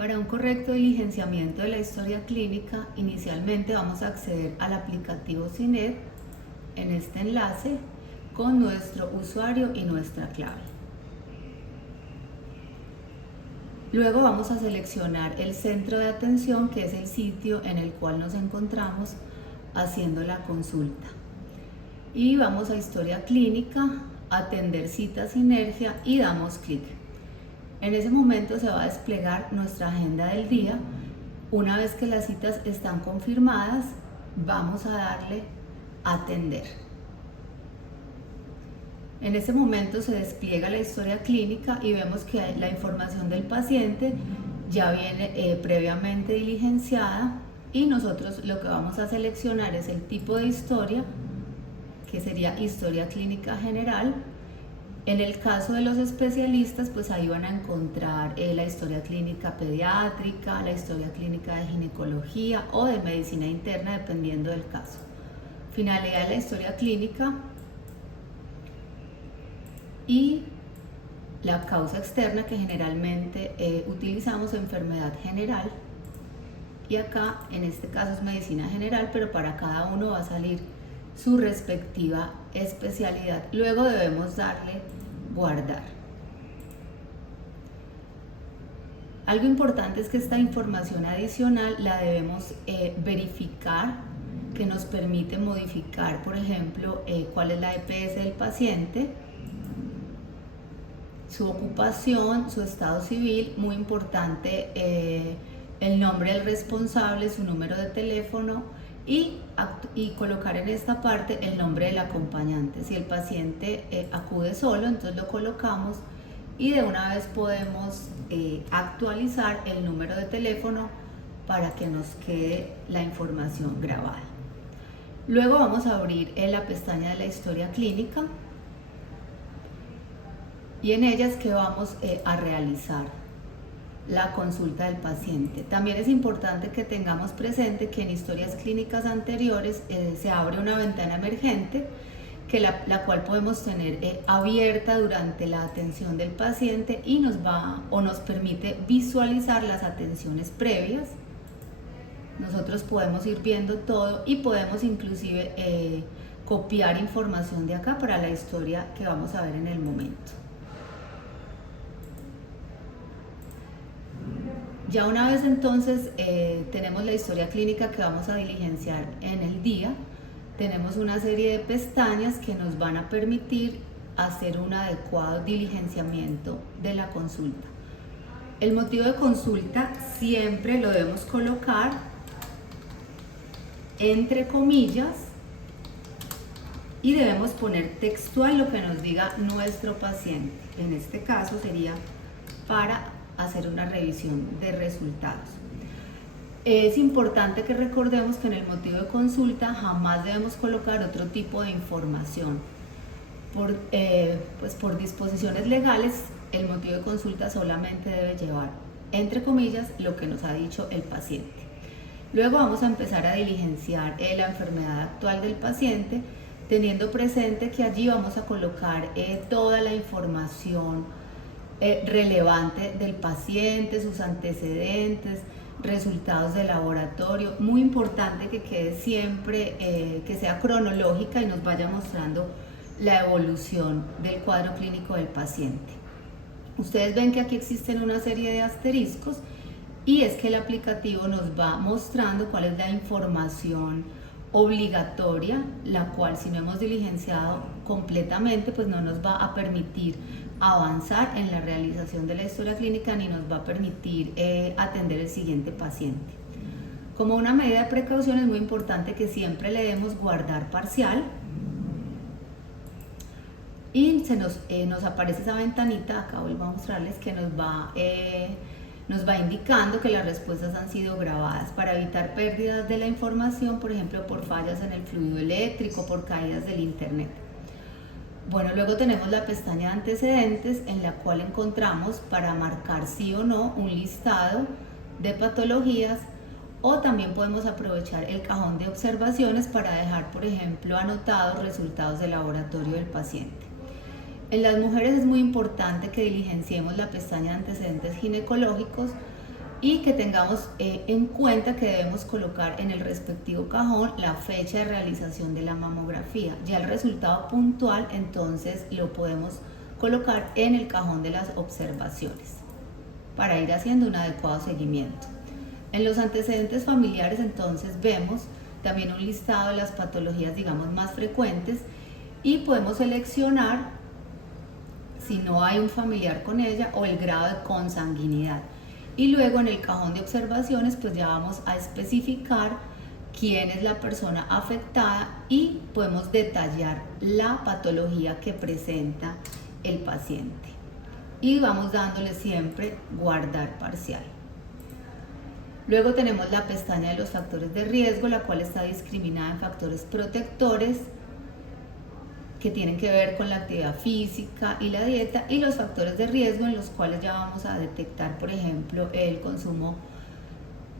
Para un correcto diligenciamiento de la historia clínica, inicialmente vamos a acceder al aplicativo CINED en este enlace con nuestro usuario y nuestra clave. Luego vamos a seleccionar el centro de atención, que es el sitio en el cual nos encontramos haciendo la consulta. Y vamos a historia clínica, atender cita sinergia y damos clic. En ese momento se va a desplegar nuestra agenda del día. Una vez que las citas están confirmadas, vamos a darle atender. En ese momento se despliega la historia clínica y vemos que la información del paciente ya viene previamente diligenciada, y nosotros lo que vamos a seleccionar es el tipo de historia, que sería historia clínica general. En el caso de los especialistas, pues ahí van a encontrar la historia clínica pediátrica, la historia clínica de ginecología o de medicina interna, dependiendo del caso. Finalidad de la historia clínica y la causa externa, que generalmente utilizamos enfermedad general, y acá en este caso es medicina general, pero para cada uno va a salir su respectiva especialidad. Luego debemos darle guardar. Algo importante es que esta información adicional la debemos verificar, que nos permite modificar, por ejemplo, cuál es la EPS del paciente, su ocupación, su estado civil, muy importante, el nombre del responsable, su número de teléfono, y colocar en esta parte el nombre del acompañante. Si el paciente acude solo, entonces lo colocamos, y de una vez podemos actualizar el número de teléfono para que nos quede la información grabada. Luego vamos a abrir la pestaña de la historia clínica, y en ella es que vamos a realizar la consulta del paciente. También es importante que tengamos presente que en historias clínicas anteriores se abre una ventana emergente, que la cual podemos tener abierta durante la atención del paciente, y nos permite visualizar las atenciones previas. Nosotros podemos ir viendo todo y podemos inclusive copiar información de acá para la historia que vamos a ver en el momento. Ya una vez entonces tenemos la historia clínica que vamos a diligenciar en el día, tenemos una serie de pestañas que nos van a permitir hacer un adecuado diligenciamiento de la consulta. El motivo de consulta siempre lo debemos colocar entre comillas, y debemos poner textual lo que nos diga nuestro paciente. En este caso sería para hacer una revisión de resultados. Es importante que recordemos que en el motivo de consulta jamás debemos colocar otro tipo de información. Por disposiciones legales, el motivo de consulta solamente debe llevar, entre comillas, lo que nos ha dicho el paciente. Luego vamos a empezar a diligenciar la enfermedad actual del paciente, teniendo presente que allí vamos a colocar toda la información relevante del paciente, sus antecedentes, resultados de laboratorio. Muy importante que quede siempre, que sea cronológica y nos vaya mostrando la evolución del cuadro clínico del paciente. Ustedes ven que aquí existen una serie de asteriscos, y es que el aplicativo nos va mostrando cuál es la información obligatoria, la cual, si no hemos diligenciado completamente, pues no nos va a permitir avanzar en la realización de la historia clínica, ni nos va a permitir atender el siguiente paciente. Como una medida de precaución, es muy importante que siempre le demos guardar parcial, y nos aparece esa ventanita, acá vuelvo a mostrarles, que nos va indicando que las respuestas han sido grabadas, para evitar pérdidas de la información, por ejemplo, por fallas en el fluido eléctrico, por caídas del internet. Bueno, luego tenemos la pestaña de antecedentes, en la cual encontramos para marcar sí o no un listado de patologías, o también podemos aprovechar el cajón de observaciones para dejar, por ejemplo, anotados resultados de laboratorio del paciente. En las mujeres es muy importante que diligenciemos la pestaña de antecedentes ginecológicos, y que tengamos en cuenta que debemos colocar en el respectivo cajón la fecha de realización de la mamografía. Ya el resultado puntual entonces lo podemos colocar en el cajón de las observaciones para ir haciendo un adecuado seguimiento. En los antecedentes familiares entonces vemos también un listado de las patologías, digamos, más frecuentes, y podemos seleccionar si no hay un familiar con ella o el grado de consanguinidad. Y luego en el cajón de observaciones pues ya vamos a especificar quién es la persona afectada y podemos detallar la patología que presenta el paciente. Y vamos dándole siempre guardar parcial. Luego tenemos la pestaña de los factores de riesgo, la cual está discriminada en factores protectores que tienen que ver con la actividad física y la dieta, y los factores de riesgo en los cuales ya vamos a detectar, por ejemplo, el consumo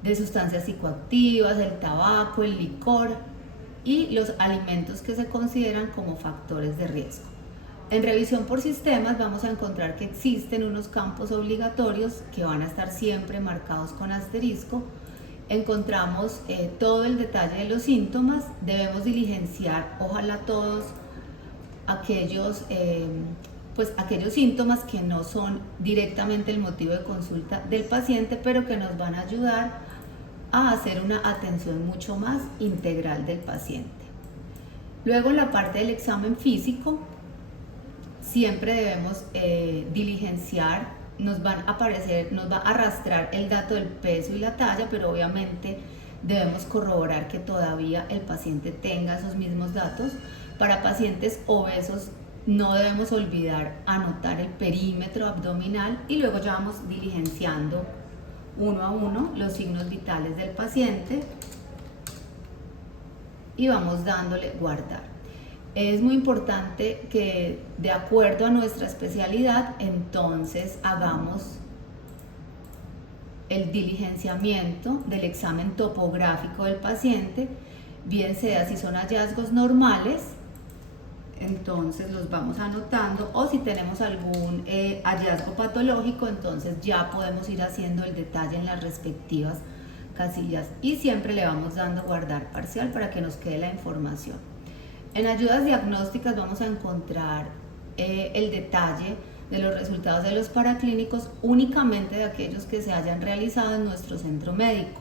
de sustancias psicoactivas, el tabaco, el licor y los alimentos que se consideran como factores de riesgo. En revisión por sistemas vamos a encontrar que existen unos campos obligatorios que van a estar siempre marcados con asterisco. Encontramos todo el detalle de los síntomas. Debemos diligenciar, ojalá todos, aquellos síntomas que no son directamente el motivo de consulta del paciente, pero que nos van a ayudar a hacer una atención mucho más integral del paciente. Luego en la parte del examen físico, siempre debemos diligenciar, nos va a arrastrar el dato del peso y la talla, pero obviamente debemos corroborar que todavía el paciente tenga esos mismos datos. Para pacientes obesos no debemos olvidar anotar el perímetro abdominal y luego ya vamos diligenciando uno a uno los signos vitales del paciente y vamos dándole guardar. Es muy importante que de acuerdo a nuestra especialidad entonces hagamos el diligenciamiento del examen topográfico del paciente, bien sea si son hallazgos normales, entonces los vamos anotando, o si tenemos algún hallazgo patológico, entonces ya podemos ir haciendo el detalle en las respectivas casillas y siempre le vamos dando guardar parcial para que nos quede la información. En ayudas diagnósticas vamos a encontrar el detalle de los resultados de los paraclínicos únicamente de aquellos que se hayan realizado en nuestro centro médico.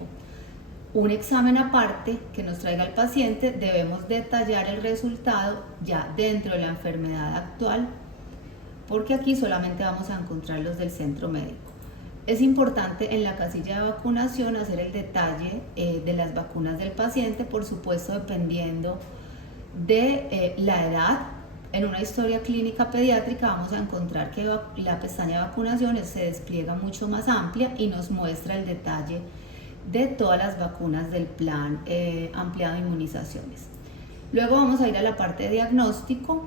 Un examen aparte que nos traiga el paciente, debemos detallar el resultado ya dentro de la enfermedad actual, porque aquí solamente vamos a encontrar los del centro médico. Es importante en la casilla de vacunación hacer el detalle de las vacunas del paciente, por supuesto dependiendo de la edad. En una historia clínica pediátrica vamos a encontrar que la pestaña de vacunaciones se despliega mucho más amplia y nos muestra el detalle de todas las vacunas del plan ampliado de inmunizaciones. Luego vamos a ir a la parte de diagnóstico,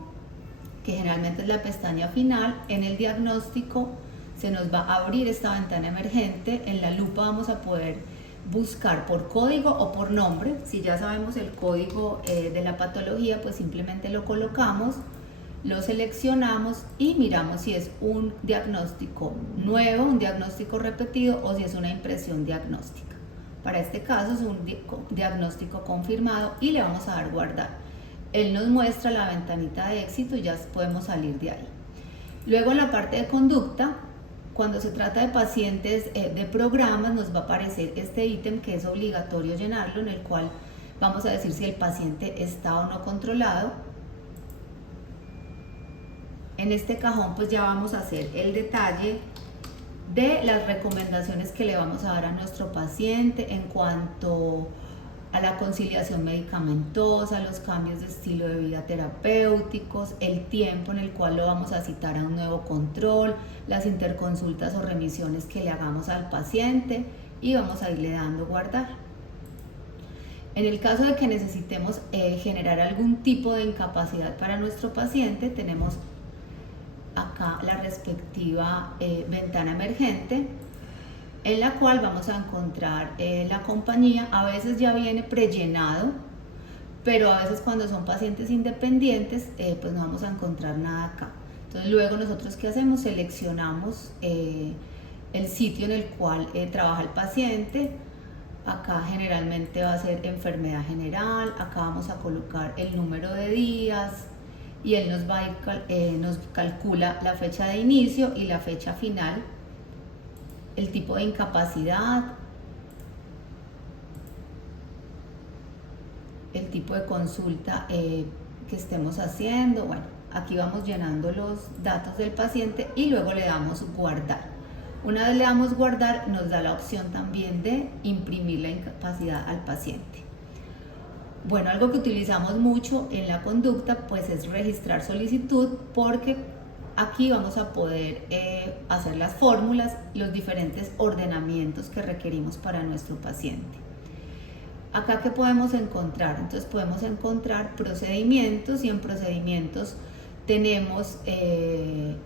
que generalmente es la pestaña final. En el diagnóstico se nos va a abrir esta ventana emergente. En la lupa vamos a poder buscar por código o por nombre. Si ya sabemos el código de la patología, pues simplemente lo colocamos, lo seleccionamos y miramos si es un diagnóstico nuevo, un diagnóstico repetido o si es una impresión diagnóstica. Para este caso es un diagnóstico confirmado y le vamos a dar guardar. Él nos muestra la ventanita de éxito y ya podemos salir de ahí. Luego en la parte de conducta, cuando se trata de pacientes de programas, nos va a aparecer este ítem que es obligatorio llenarlo, en el cual vamos a decir si el paciente está o no controlado. En este cajón pues ya vamos a hacer el detalle de las recomendaciones que le vamos a dar a nuestro paciente en cuanto a la conciliación medicamentosa, los cambios de estilo de vida terapéuticos, el tiempo en el cual lo vamos a citar a un nuevo control, las interconsultas o remisiones que le hagamos al paciente y vamos a irle dando guardar. En el caso de que necesitemos generar algún tipo de incapacidad para nuestro paciente, tenemos acá la respectiva ventana emergente, en la cual vamos a encontrar la compañía. A veces ya viene prellenado, pero a veces cuando son pacientes independientes pues no vamos a encontrar nada acá. Entonces luego nosotros ¿qué hacemos? Seleccionamos el sitio en el cual trabaja el paciente. Acá generalmente va a ser enfermedad general, acá vamos a colocar el número de días y él nos va a ir, nos calcula la fecha de inicio y la fecha final, el tipo de incapacidad, el tipo de consulta que estemos haciendo. Bueno, aquí vamos llenando los datos del paciente y luego le damos guardar. Una vez le damos guardar, nos da la opción también de imprimir la incapacidad al paciente. Bueno, algo que utilizamos mucho en la conducta pues es registrar solicitud, porque aquí vamos a poder hacer las fórmulas, los diferentes ordenamientos que requerimos para nuestro paciente. Acá, ¿qué podemos encontrar? Entonces podemos encontrar procedimientos, y en procedimientos tenemos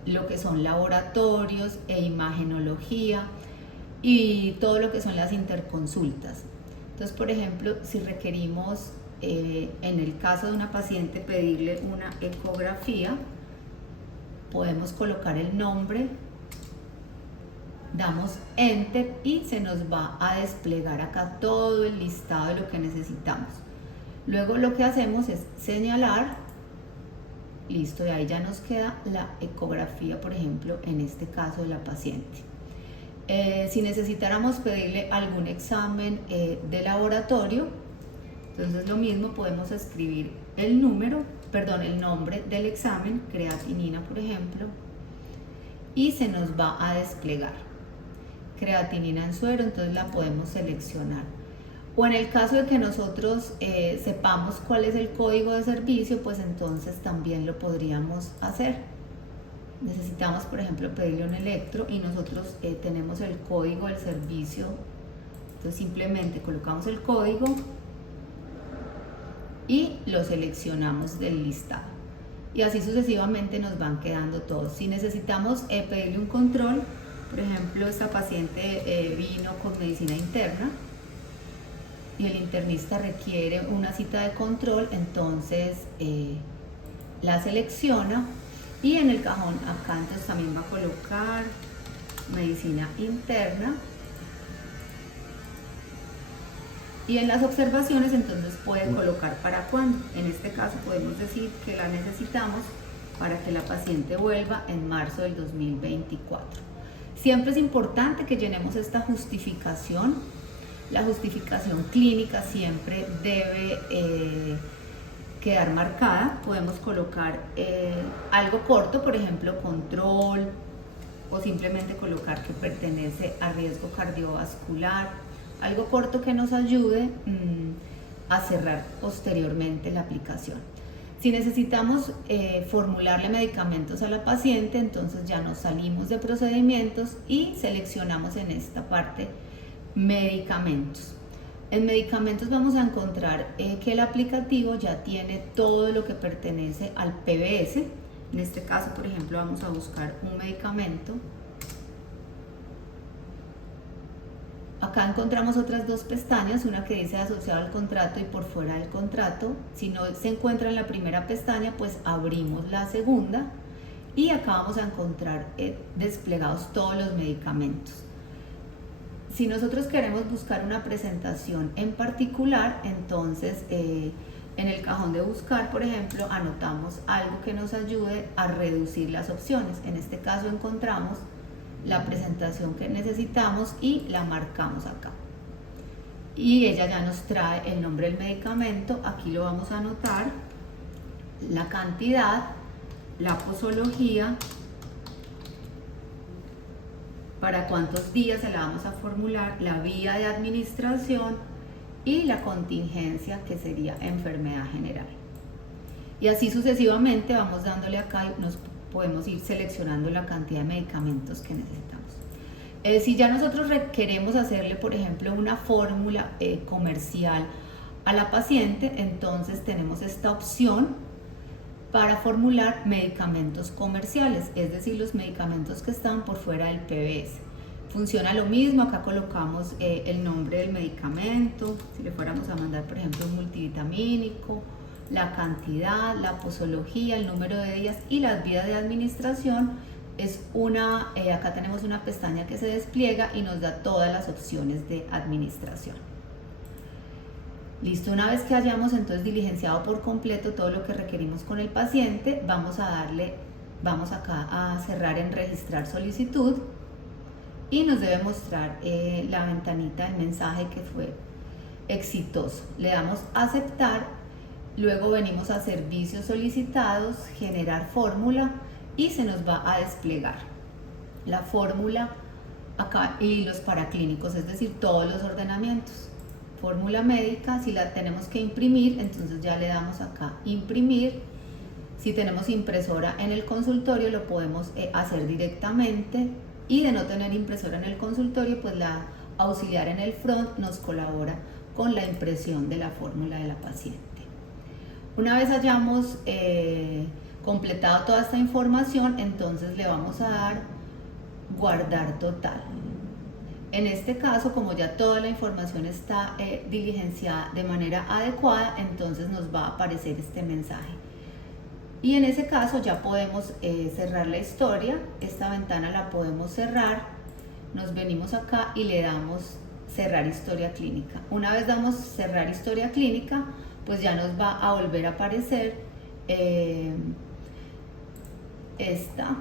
lo que son laboratorios e imagenología y todo lo que son las interconsultas. Entonces, por ejemplo, si requerimos, en el caso de una paciente, pedirle una ecografía, podemos colocar el nombre, damos Enter y se nos va a desplegar acá todo el listado de lo que necesitamos. Luego lo que hacemos es señalar. Listo, y ahí ya nos queda la ecografía, por ejemplo, en este caso de la paciente. Si necesitáramos pedirle algún examen de laboratorio, entonces lo mismo, podemos escribir el nombre del examen, creatinina, por ejemplo, y se nos va a desplegar. Creatinina en suero, entonces la podemos seleccionar. O en el caso de que nosotros sepamos cuál es el código de servicio, pues entonces también lo podríamos hacer. Necesitamos, por ejemplo, pedirle un electro y nosotros tenemos el código del servicio. Entonces simplemente colocamos el código y lo seleccionamos del listado. Y así sucesivamente nos van quedando todos. Si necesitamos pedirle un control, por ejemplo, esta paciente vino con medicina interna y el internista requiere una cita de control, entonces la selecciona y en el cajón acá entonces también va a colocar medicina interna, y en las observaciones entonces puede colocar para cuándo. En este caso podemos decir que la necesitamos para que la paciente vuelva en marzo del 2024. Siempre es importante que llenemos esta justificación. La justificación clínica siempre debe quedar marcada. Podemos colocar algo corto, por ejemplo, control, o simplemente colocar que pertenece a riesgo cardiovascular. Algo corto que nos ayude a cerrar posteriormente la aplicación. Si necesitamos formularle medicamentos a la paciente, entonces ya nos salimos de procedimientos y seleccionamos en esta parte medicamentos. En medicamentos vamos a encontrar que el aplicativo ya tiene todo lo que pertenece al PBS. En este caso, por ejemplo, vamos a buscar un medicamento. Acá encontramos otras dos pestañas, una que dice asociado al contrato y por fuera del contrato. Si no se encuentra en la primera pestaña, pues abrimos la segunda y acá vamos a encontrar desplegados todos los medicamentos. Si nosotros queremos buscar una presentación en particular, entonces en el cajón de buscar, por ejemplo, anotamos algo que nos ayude a reducir las opciones. En este caso encontramos la presentación que necesitamos y la marcamos acá. Y ella ya nos trae el nombre del medicamento, aquí lo vamos a anotar, la cantidad, la posología, para cuántos días se la vamos a formular, la vía de administración y la contingencia, que sería enfermedad general. Y así sucesivamente vamos dándole acá y nos podemos ir seleccionando la cantidad de medicamentos que necesitamos. Si ya nosotros queremos hacerle, por ejemplo, una fórmula comercial a la paciente, entonces tenemos esta opción para formular medicamentos comerciales, es decir, los medicamentos que están por fuera del PBS. Funciona lo mismo, acá colocamos el nombre del medicamento, si le fuéramos a mandar, por ejemplo, un multivitamínico, la cantidad, la posología, el número de días y las vías de administración, acá tenemos una pestaña que se despliega y nos da todas las opciones de administración. Listo, una vez que hayamos entonces diligenciado por completo todo lo que requerimos con el paciente, vamos acá a cerrar en registrar solicitud y nos debe mostrar la ventanita de mensaje que fue exitoso. Le damos a aceptar, luego venimos a servicios solicitados, generar fórmula y se nos va a desplegar la fórmula acá y los paraclínicos, es decir, todos los ordenamientos. Fórmula médica, si la tenemos que imprimir, entonces ya le damos acá imprimir. Si tenemos impresora en el consultorio, lo podemos hacer directamente, y de no tener impresora en el consultorio, pues la auxiliar en el front nos colabora con la impresión de la fórmula de la paciente. Una vez hayamos completado toda esta información, entonces le vamos a dar guardar total. En este caso, como ya toda la información está diligenciada de manera adecuada, entonces nos va a aparecer este mensaje. Y en ese caso ya podemos cerrar la historia. Esta ventana la podemos cerrar. Nos venimos acá y le damos cerrar historia clínica. Una vez damos cerrar historia clínica, pues ya nos va a volver a aparecer esta.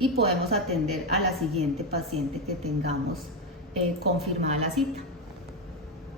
Y podemos atender a la siguiente paciente que tengamos confirmada la cita.